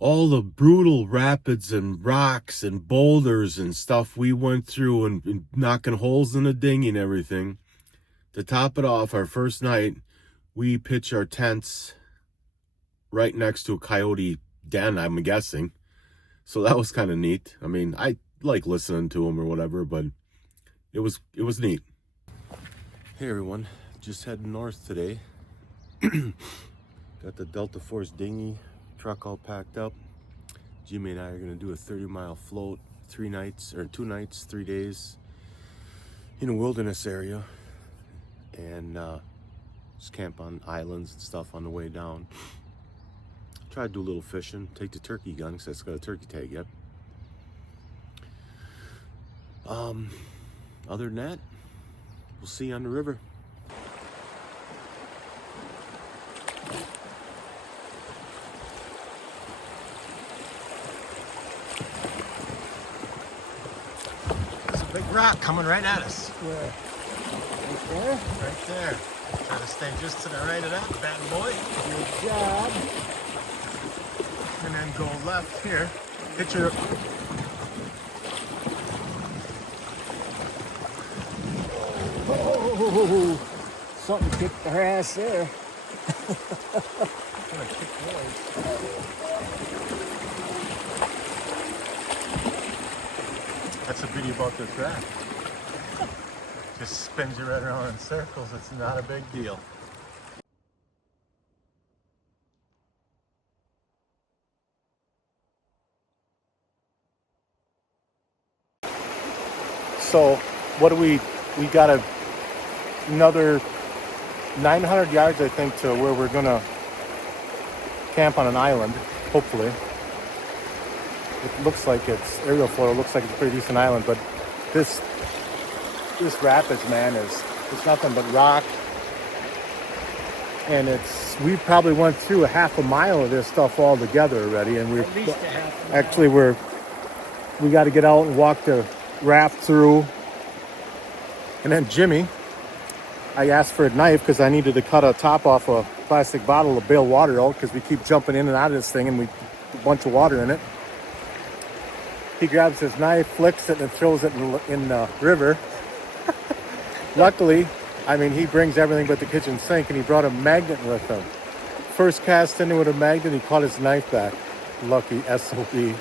all the brutal rapids and rocks and boulders and stuff we went through and knocking holes in the dinghy and everything. To top it off, our first night, we pitch our tents right next to a coyote den, I'm guessing. So that was kind of neat. I mean, I like listening to them or whatever, but it was neat. Hey everyone, just heading north today. Got the Delta Force dinghy truck all packed up. Jimmy and I are gonna do a 30-mile float, 2 nights, 3 days in a wilderness area, and just camp on islands and stuff on the way down. Try to do a little fishing, take the turkey gun because that's got a turkey tag yet. Other than that, we'll see you on the river. There's a big rock coming right at us. Where? Right there? Right there. Try to stay just to the right of that bad boy. Good job. And then go left here. Hit your... Oh, something kicked our ass there. Gonna kick yours. That's the beauty about this raft. Just spins you right around in circles. It's not a big deal. So what do we got another 900 yards, I think, to where we're gonna camp on an island, hopefully. It looks like it's aerial photo, looks like it's a pretty decent island, but this rapids, man, it's nothing but rock. And we probably went through a half a mile of this stuff all together already, and At least a half a mile. actually we got to get out and walk the raft through. And then Jimmy, I asked for a knife because I needed to cut a top off a plastic bottle to bail water out because we keep jumping in and out of this thing and we a bunch of water in it. He grabs his knife, flicks it, and throws it in the river. Luckily, I mean, he brings everything but the kitchen sink, and he brought a magnet with him. First cast into it with a magnet, he caught his knife back. Lucky SOB.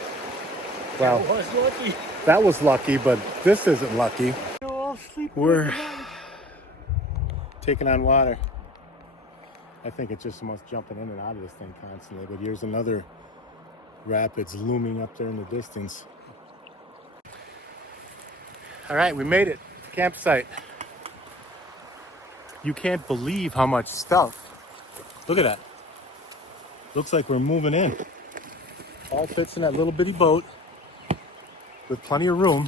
Wow. That was lucky. That was lucky, but this isn't lucky. We're taking on water. I think it's just almost jumping in and out of this thing constantly, but here's another rapids looming up there in the distance. All right, we made it. Campsite. You can't believe how much stuff. Look at that. Looks like we're moving in. All fits in that little bitty boat with plenty of room.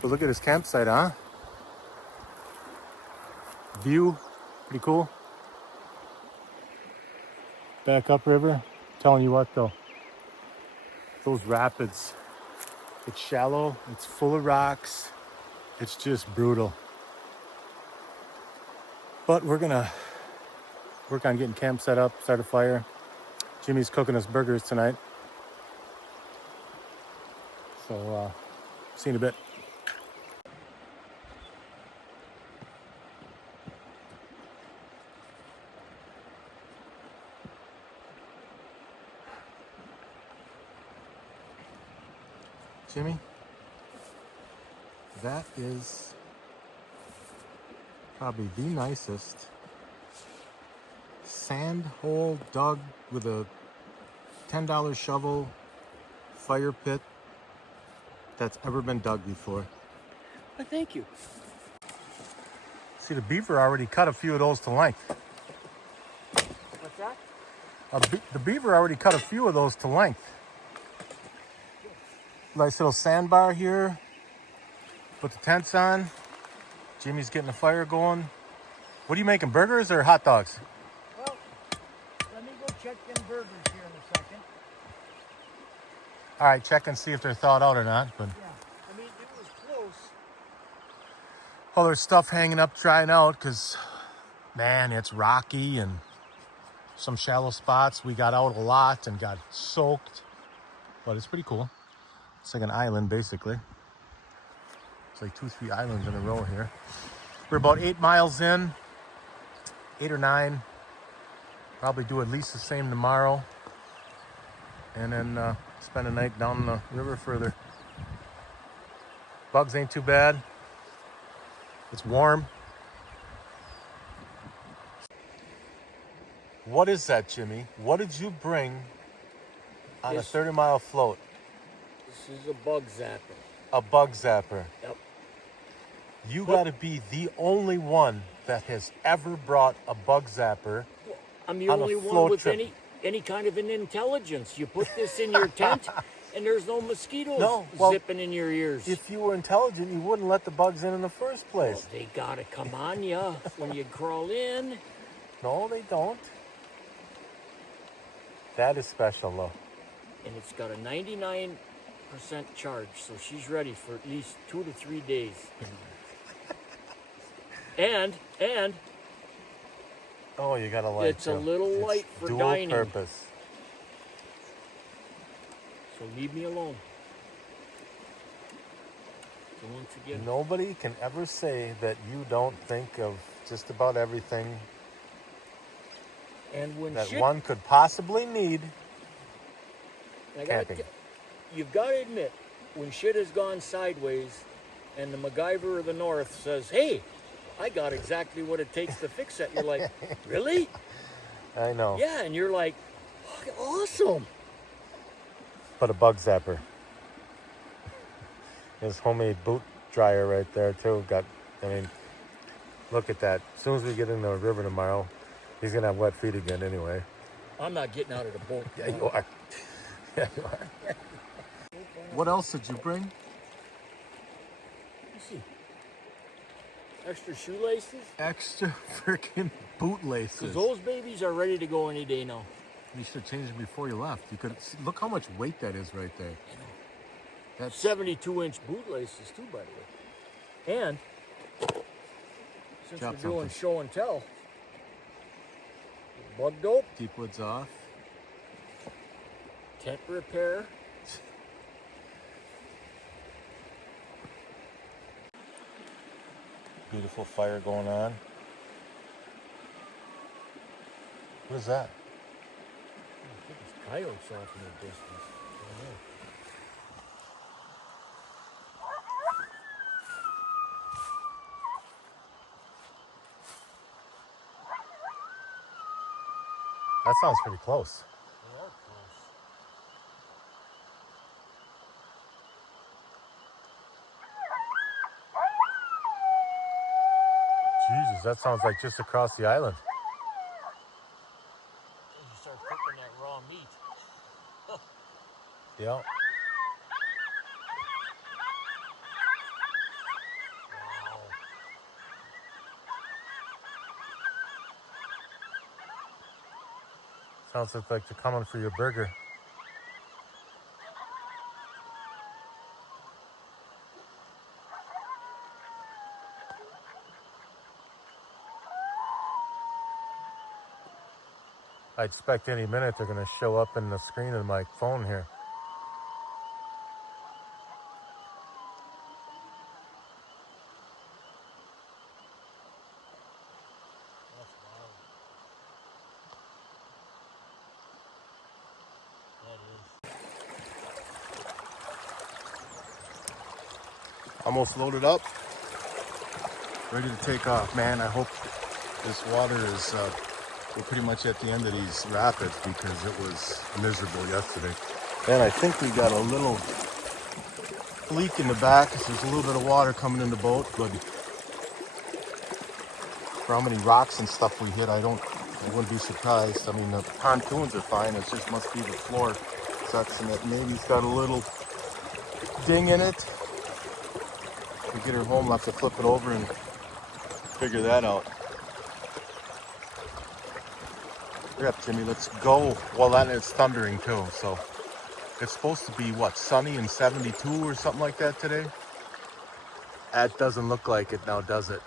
But look at this campsite, huh? View, pretty cool. Back upriver. Telling you what though, those rapids, it's shallow, it's full of rocks, it's just brutal. But we're gonna work on getting camp set up, start a fire. Jimmy's cooking us burgers tonight. So, see you in a bit. Jimmy, that is probably the nicest sand hole dug with a $10 shovel fire pit that's ever been dug before. Well, thank you. See, the beaver already cut a few of those to length. What's that? The beaver already cut a few of those to length. Nice little sandbar here. Put the tents on. Jimmy's getting the fire going. What are you making, burgers or hot dogs? Well, let me go check them burgers here in a second. All right, check and see if they're thawed out or not. But Yeah, I mean, it was close. well, there's stuff hanging up, drying out, because, man, it's rocky and some shallow spots. We got out a lot and got soaked, but it's pretty cool. It's like an island, basically. It's like 2-3 islands in a row here. We're about 8 miles in, 8 or 9. Probably do at least the same tomorrow. And then spend a night down the river further. Bugs ain't too bad. It's warm. What is that, Jimmy? What did you bring on a 30-mile float? This is a bug zapper. A bug zapper. Yep. You got to be the only one that has ever brought a bug zapper. I'm the only one with any kind of an intelligence. You put this in your tent, and there's no mosquitoes zipping in your ears. If you were intelligent, you wouldn't let the bugs in the first place. Well, they gotta come on ya when you crawl in. No, they don't. That is special, though. And it's got a 99% charge, so she's ready for at least 2 to 3 days. and oh, you got a light. It's a little light for dual dining. Purpose. So leave me alone. So once again, nobody can ever say that you don't think of just about everything and when that one could possibly need. Camping. You've got to admit, when shit has gone sideways, and the MacGyver of the North says, "Hey, I got exactly what it takes to fix it," you're like, "Really?" I know. Yeah, and you're like, "Awesome!" But a bug zapper. His homemade boot dryer right there too. Look at that. As soon as we get in the river tomorrow, he's gonna have wet feet again anyway. I'm not getting out of the boat. Yeah, you are. Yeah, you are. What else did you bring? Let's see. Extra shoelaces? Extra freaking bootlaces. Because those babies are ready to go any day now. You should have changed them before you left. You could look how much weight that is right there. That's 72-inch bootlaces too, by the way. And since we're doing show and tell, bug dope, deep woods off, tent repair. Beautiful fire going on. What is that? I think it's coyotes off in the distance. I don't know. That sounds pretty close. They are close. Jesus, that sounds like just across the island. You start cooking that raw meat. Yeah. Wow. Sounds like they're coming for your burger. I expect any minute they're going to show up in the screen of my phone here. That's wild. That is. Almost loaded up. Ready to take off. Man, I hope this water is... we're pretty much at the end of these rapids because it was miserable yesterday. And I think we got a little leak in the back. So there's a little bit of water coming in the boat, but for how many rocks and stuff we hit, I wouldn't be surprised. I mean, the pontoons are fine. It just must be the floor sucks, and it maybe it's got a little ding in it. We get her home, we'll have to flip it over and figure that out. Hurry up, Jimmy, let's go. Well, that it's thundering too, so it's supposed to be, what, sunny and 72 or something like that today? That doesn't look like it now, does it?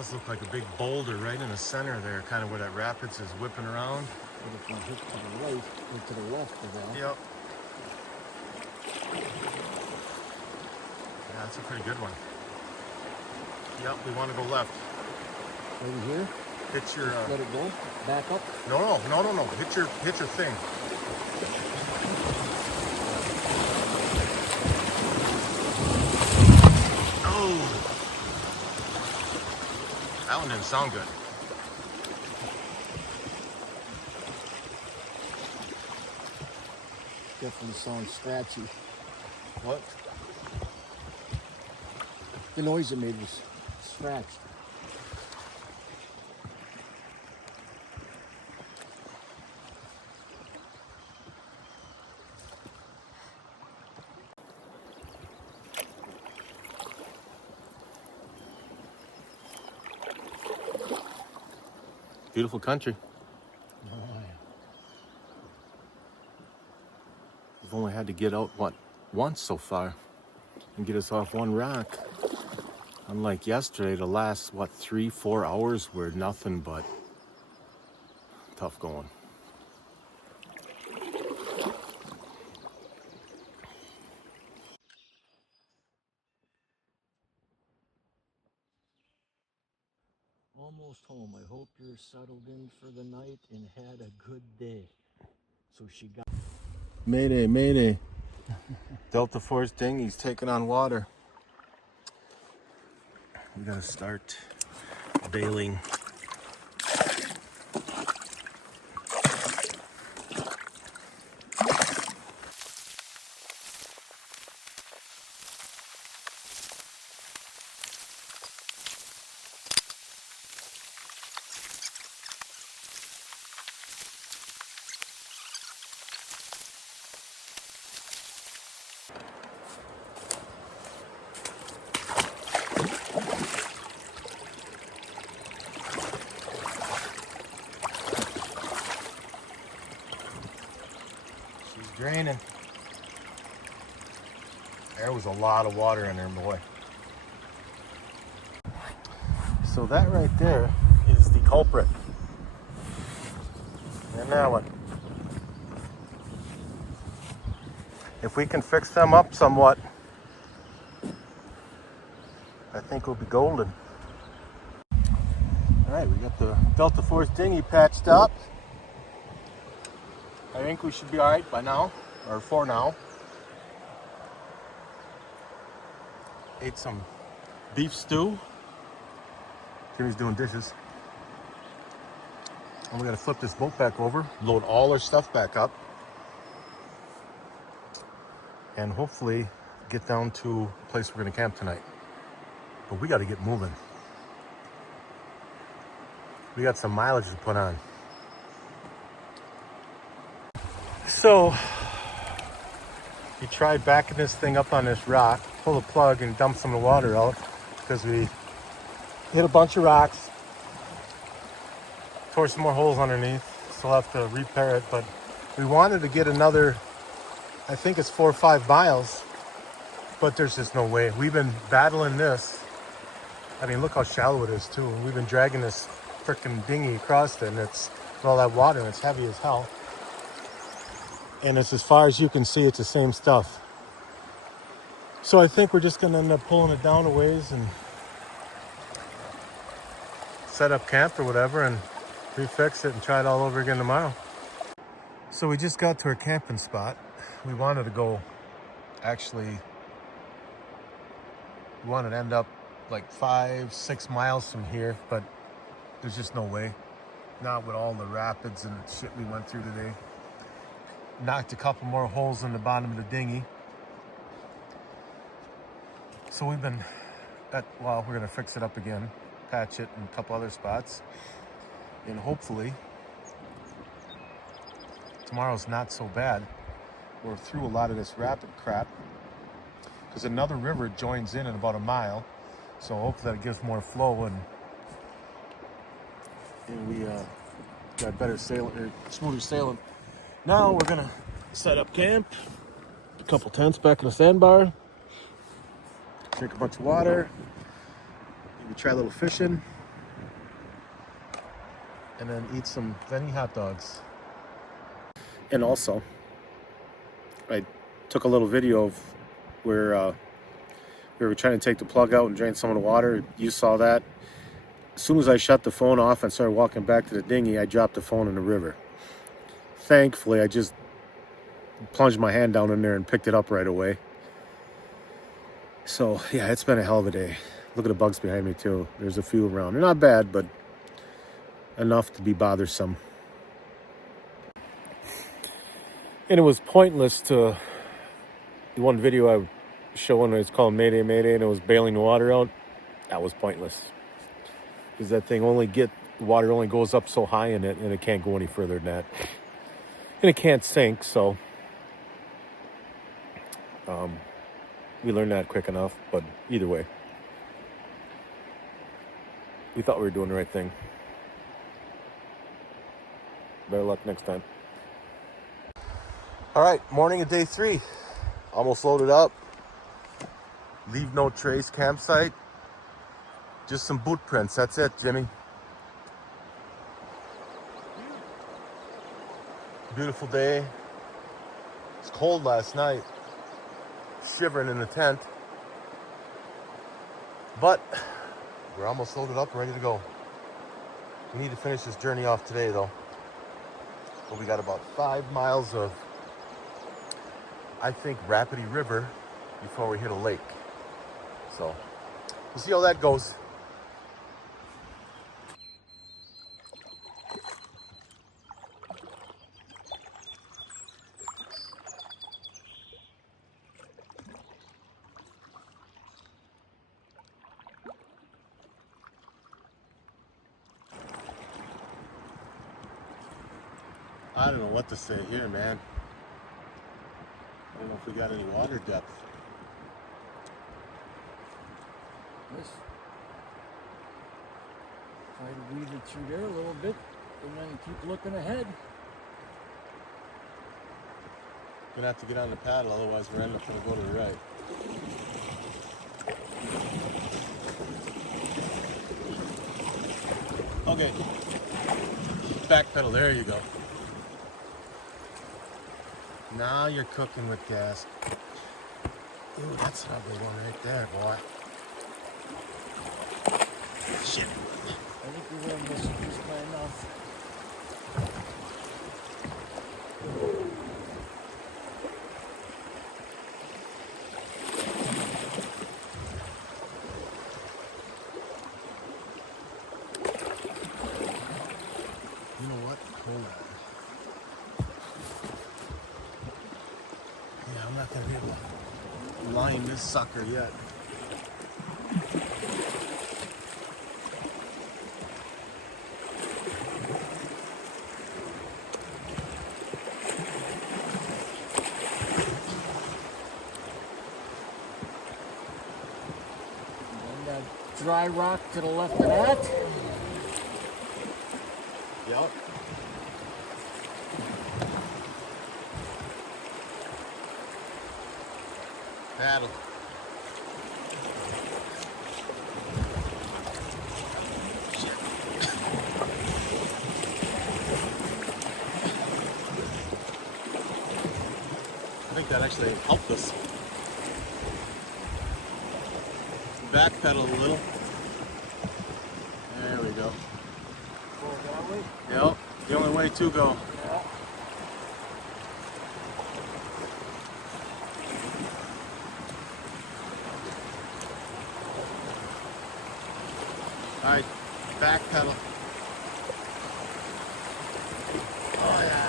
This looks like a big boulder right in the center there, kind of where that rapids is whipping around. But if you hit to the right or to the left of that. Yep. Yeah, that's a pretty good one. Yep, we want to go left. Over here. Hit your. Let it go. Back up. No. Hit your thing. Oh, that one didn't sound good. Definitely sounds scratchy. What? The noise it made was scratched. Beautiful country. Oh, yeah. We've only had to get out, once so far and get us off one rock. Unlike yesterday, the last, 3-4 hours were nothing but tough going. Almost home. I hope you're settled in for the night and had a good day. So she got. Mayday, mayday. Delta Force dinghy's taking on water. We gotta start bailing. She's draining. There was a lot of water in there, boy. So that right there is the culprit. And that one. If we can fix them up somewhat, I think we'll be golden. All right, we got the Delta Force dinghy patched up. I think we should be all right by now, or for now. Ate some beef stew. Jimmy's doing dishes. And we gotta flip this boat back over, load all our stuff back up, and hopefully get down to a place we're gonna camp tonight. But we gotta get moving. We got some mileage to put on. So, we tried backing this thing up on this rock, pull the plug and dump some of the water out because we hit a bunch of rocks, tore some more holes underneath. Still have to repair it, but we wanted to get another, I think it's 4 or 5 miles, but there's just no way. We've been battling this. I mean, look how shallow it is too. We've been dragging this freaking dinghy across it, and it's with all that water, and it's heavy as hell. And it's as far as you can see, it's the same stuff. So I think we're just gonna end up pulling it down a ways and set up camp or whatever and refix it and try it all over again tomorrow. So we just got to our camping spot. We wanted to go, actually, we wanted to end up like 5-6 miles from here, but there's just no way. Not with all the rapids and shit we went through today. Knocked a couple more holes in the bottom of the dinghy. So we've been we're gonna fix it up again, patch it in a couple other spots, and hopefully tomorrow's not so bad. We're through a lot of this rapid crap because another river joins in about a mile, so hopefully that gives more flow and we got better sailing or smoother sailing. Now we're gonna set up camp, a couple tents back in the sandbar, drink a bunch of water, maybe try a little fishing, and then eat some Veni hot dogs. And also, I took a little video of where we were trying to take the plug out and drain some of the water. You saw that. As soon as I shut the phone off and started walking back to the dinghy, I dropped the phone in the river. Thankfully, I just plunged my hand down in there and picked it up right away. So, yeah, it's been a hell of a day. Look at the bugs behind me, too. There's a few around. They're not bad, but enough to be bothersome. And it was pointless to... The one video I showing, it's called Mayday, Mayday, and it was bailing the water out. That was pointless. Because that thing water only goes up so high in it, and it can't go any further than that. And it can't sink, so... we learned that quick enough, but either way, we thought we were doing the right thing. Better luck next time. All right, morning of day 3. Almost loaded up. Leave no trace campsite. Just some boot prints. That's it, Jimmy. Beautiful day. It's cold last night. Shivering in the tent, but we're almost loaded up, ready to go. We need to finish this journey off today, though. But we got about 5 miles of, I think, rapidy river before we hit a lake. So we'll see how that goes. I don't know what to say here, man. I don't know if we got any water depth. Just try to weave it through there a little bit, and then keep looking ahead. Gonna have to get on the paddle, otherwise we're gonna go to the right. Okay. Back pedal, there you go. Now you're cooking with gas. Ooh, that's an ugly one right there, boy. Shit. I think we're going to miss this by enough. You know what? Hold on. Yeah, I'm not going to be able to line this sucker yet. And that dry rock to the left of that. Yep. Paddle. Shit. I think that actually helped us. Back pedal a little. There we go. Go that way. Yep, the only way to go. Yeah. All right, back pedal. Oh yeah.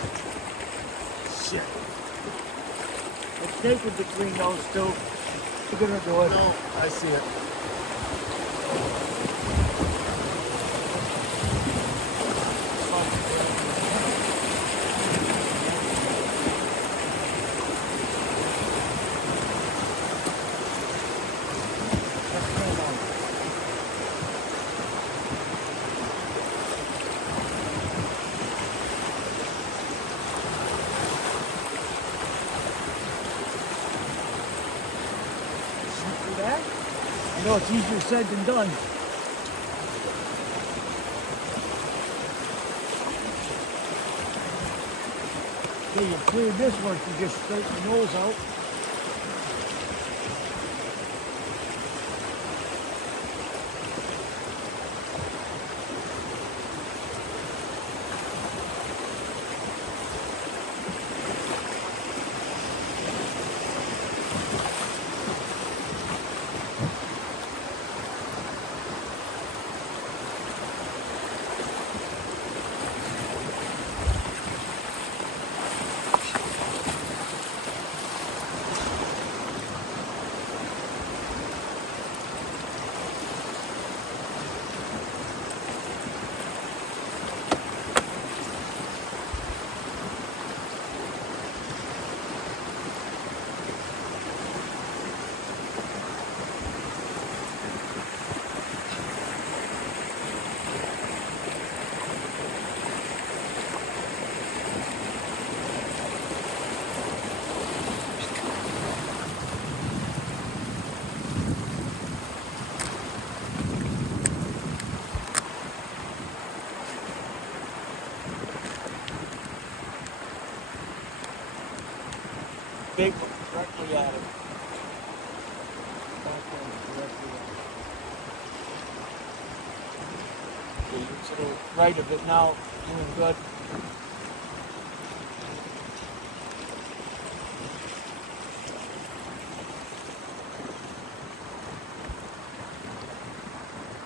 Shit. It's naked between those two. We're gonna do it. No, I see it. I know it's easier said than done. Okay, you cleared this one, you just straighten the nose out. Big one, directly at him. Back one, directly at him. Okay, you're to the right of it now, doing good.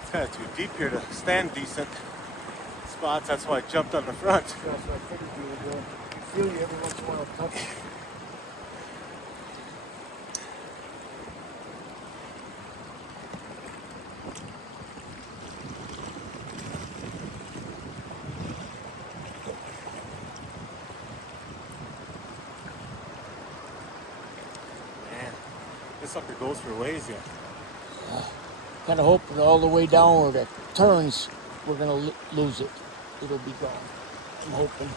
It's kind of too deep here to stand decent spots. That's why I jumped on the front. So that's what I figured you were doing. You feel you every once in a while touch it. Man, this sucker goes for a ways yet. Kind of hoping all the way down where it turns, we're going to lose it. It'll be gone. I'm hoping.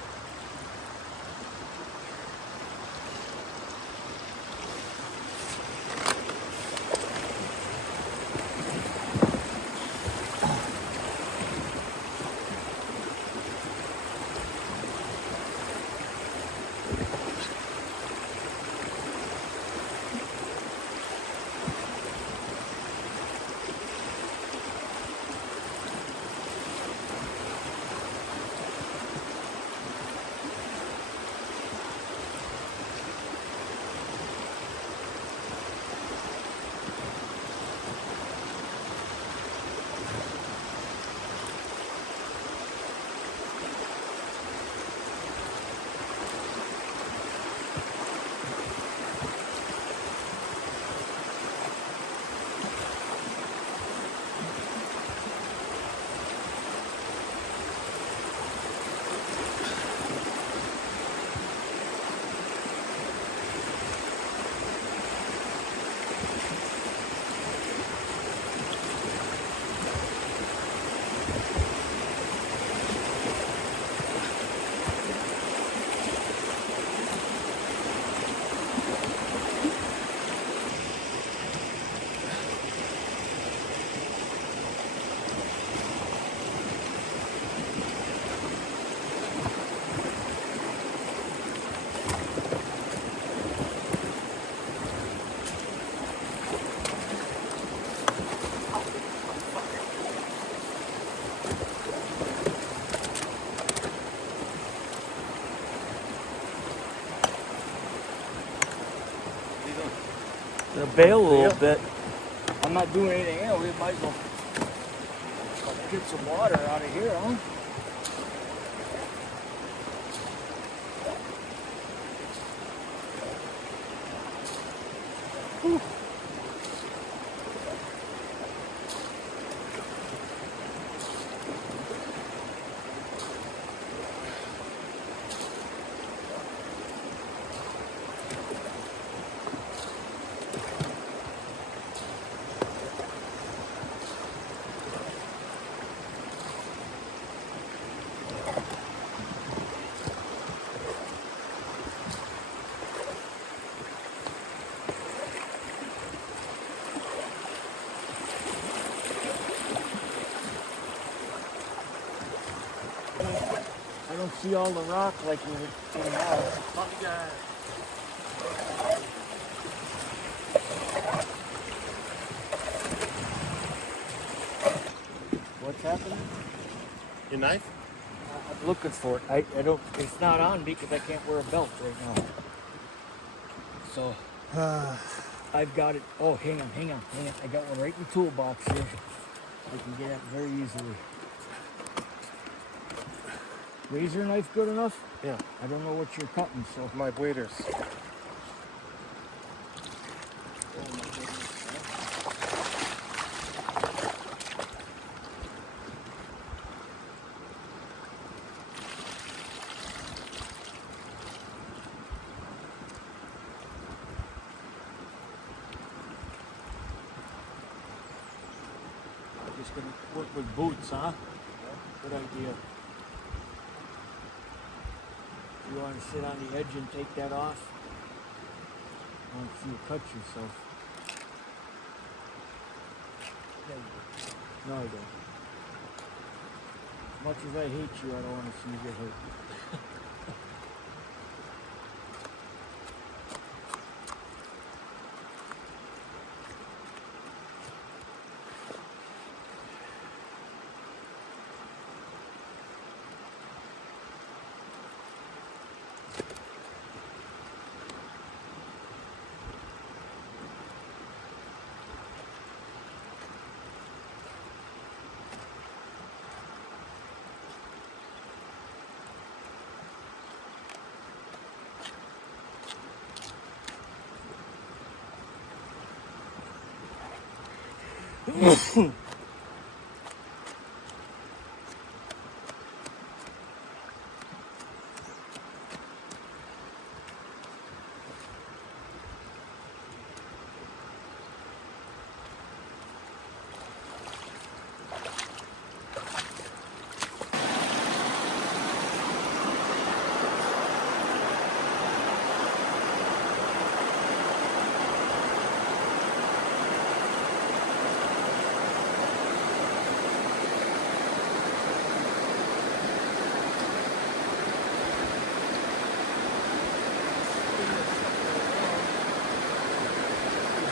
Gonna bail a little bit. I'm not doing anything else. We might as well get some water out of here, huh? Whew. don't see all the rock like you would see now. Fun guy. What's happening? Your knife? I'm looking for it. I don't. It's not on me because I can't wear a belt right now. So I've got it. Oh, hang on. I got one right in the toolbox here. I can get it very easily. Razor knife good enough? Yeah. I don't know what you're cutting, so. My waders. Oh my goodness. Just gonna work with boots, huh? Good idea. You want to sit on the edge and take that off? I want to see you cut yourself. There you go. No, I don't. As much as I hate you, I don't want to see you get hurt.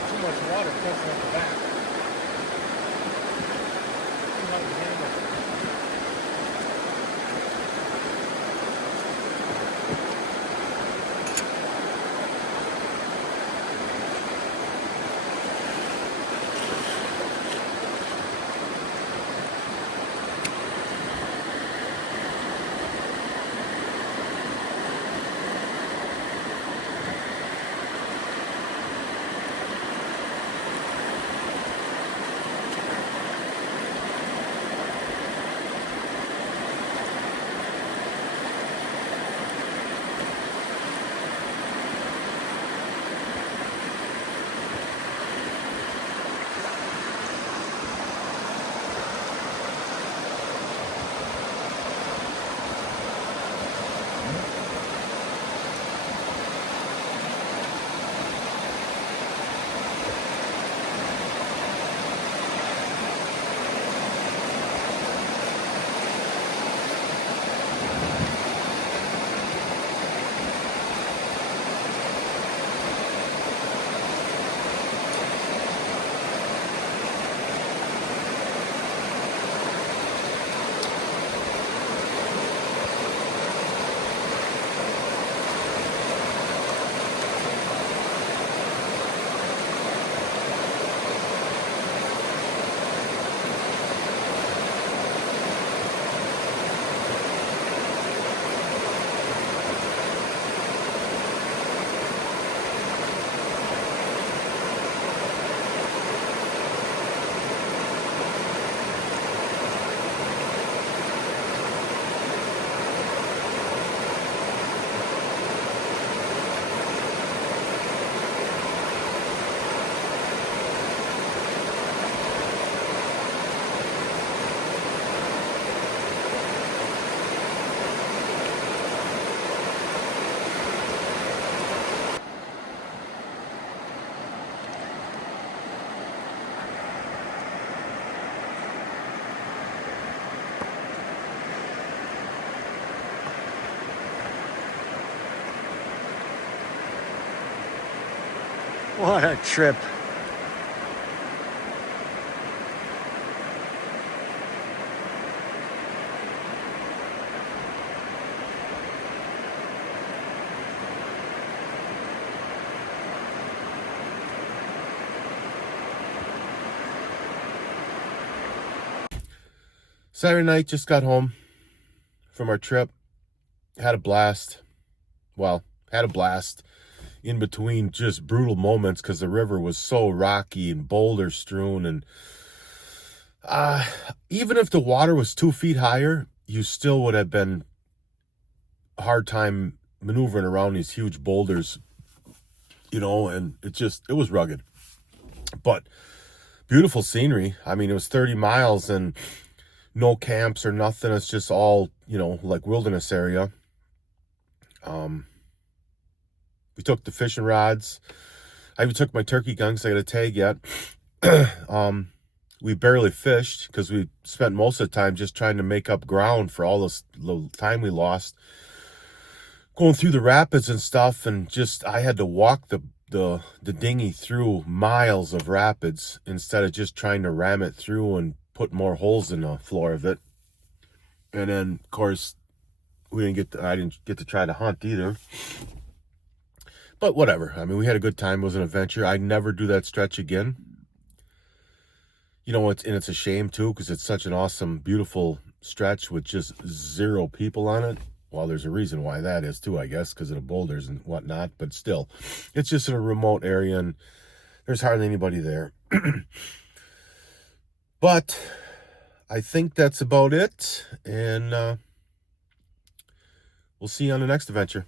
Too much water pressure on the back. Too much handle. What a trip. Saturday night, just got home from our trip. Had a blast. Well, had a blast in between just brutal moments because the river was so rocky and boulder strewn. And even if the water was 2 feet higher, you still would have been a hard time maneuvering around these huge boulders, and it was rugged. But beautiful scenery. I mean, it was 30 miles and no camps or nothing. It's just all, like wilderness area. We took the fishing rods. I even took my turkey gun because I got a tag yet. We barely fished because we spent most of the time just trying to make up ground for all this little time we lost going through the rapids and stuff. And I had to walk the dinghy through miles of rapids instead of just trying to ram it through and put more holes in the floor of it. And then, of course, I didn't get to try to hunt either. But whatever. I mean, we had a good time. It was an adventure. I'd never do that stretch again. It's a shame too, because it's such an awesome, beautiful stretch with just 0 people on it. Well, there's a reason why that is too, I guess, because of the boulders and whatnot. But still, it's just in a remote area and there's hardly anybody there. But I think that's about it. And we'll see you on the next adventure.